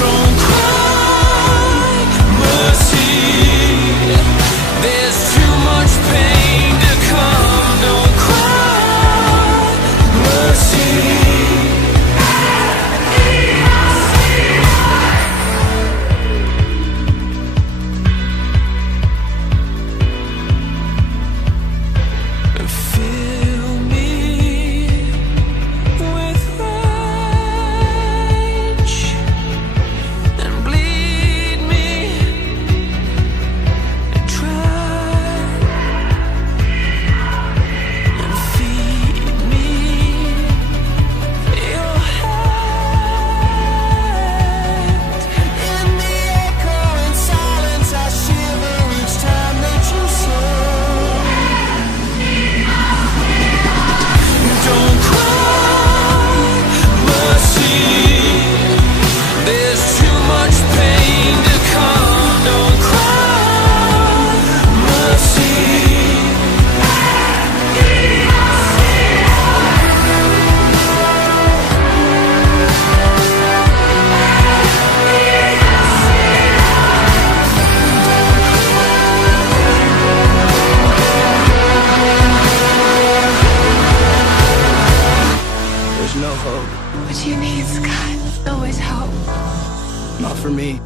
Don't cry, mercy. There's too much pain to come. Don't cry, mercy. Fill me with rage and bleed me and try and feed me your hand. In the echo and silence, I shiver each time that you sing. Don't cry, mercy. There's too much pain to come. Don't cry, mercy. There's no hope. What you need, Scott, always hope. Not for me.